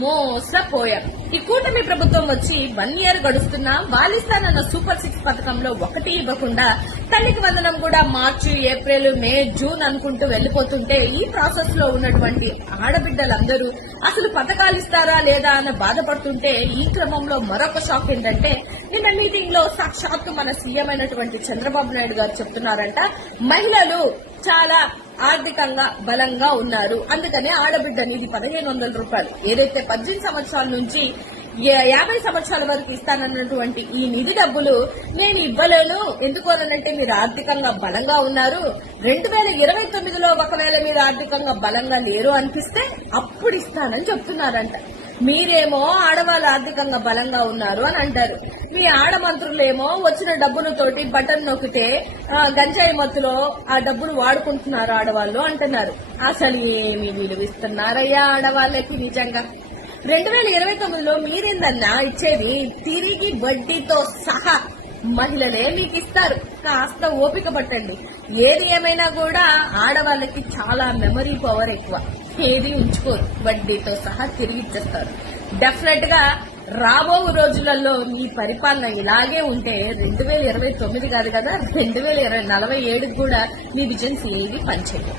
మోసపోయాం. ఈ కూటమి ప్రభుత్వం వచ్చి 1 ఇయర్ గడుస్తున్నా వాలిస్తానన్న సూపర్ 6 పథకంలో ఒకటి ఇవ్వకుండా తల్లికి వందనం కూడా మార్చి, ఏప్రిల్, మే, జూన్ అనుకుంటూ వెళ్లిపోతుంటే ఈ ప్రాసెస్ లో ఉన్నటువంటి ఆడబిడ్డలందరూ అసలు పథకాలు ఇస్తారా లేదా అని బాధపడుతుంటే ఈ క్రమంలో మరొక షాక్ ఏంటంటే నిన్న మీటింగ్ లో సాక్షాత్తు మన సీఎం అయినటువంటి చంద్రబాబు నాయుడు గారు చెప్తున్నారంట, మహిళలు చాలా ఆర్థికంగా బలంగా ఉన్నారు, అందుకనే ఆడబిడ్డని ఇది 1500 రూపాయలు ఏదైతే 18 సంవత్సరాల నుంచి 50 సంవత్సరాల వరకు ఇస్తానన్నటువంటి ఈ నిధి డబ్బులు నేను ఇవ్వలేను, ఎందుకోనంటే మీరు ఆర్థికంగా బలంగా ఉన్నారు, 2029లో ఒకవేళ మీరు ఆర్థికంగా బలంగా లేరు అనిపిస్తే అప్పుడు ఇస్తానని చెప్తున్నారంట. మీరేమో ఆడవాళ్ళు ఆర్థికంగా బలంగా ఉన్నారు అని అంటారు, మీ ఆడమంత్రులేమో వచ్చిన డబ్బులతోటి బటన్ నొక్కితే గంజాయి మత్తులో ఆ డబ్బులు వాడుకుంటున్నారు ఆడవాళ్ళు అంటున్నారు. అసలు ఏమి విలువిస్తున్నారయ్యా ఆడవాళ్ళకి నిజంగా? 2029లో మీరేందన్నా ఇచ్చేది తిరిగి వడ్డీతో సహా మహిళలే మీకు ఇస్తారు, కాస్త ఓపిక పట్టండి. ఏది ఏమైనా కూడా ఆడవాళ్ళకి చాలా మెమరీ పవర్ ఎక్కువ, ఏది ఉంచుకోరు, వడ్డీతో సహా తిరిగి ఇచ్చేస్తారు. డెఫినెట్ గా రాబో రోజులలో మీ పరిపాలన ఇలాగే ఉంటే 2029 కాదు కదా 2047 కూడా మీ విజన్స్ ఏది పనిచేయదు.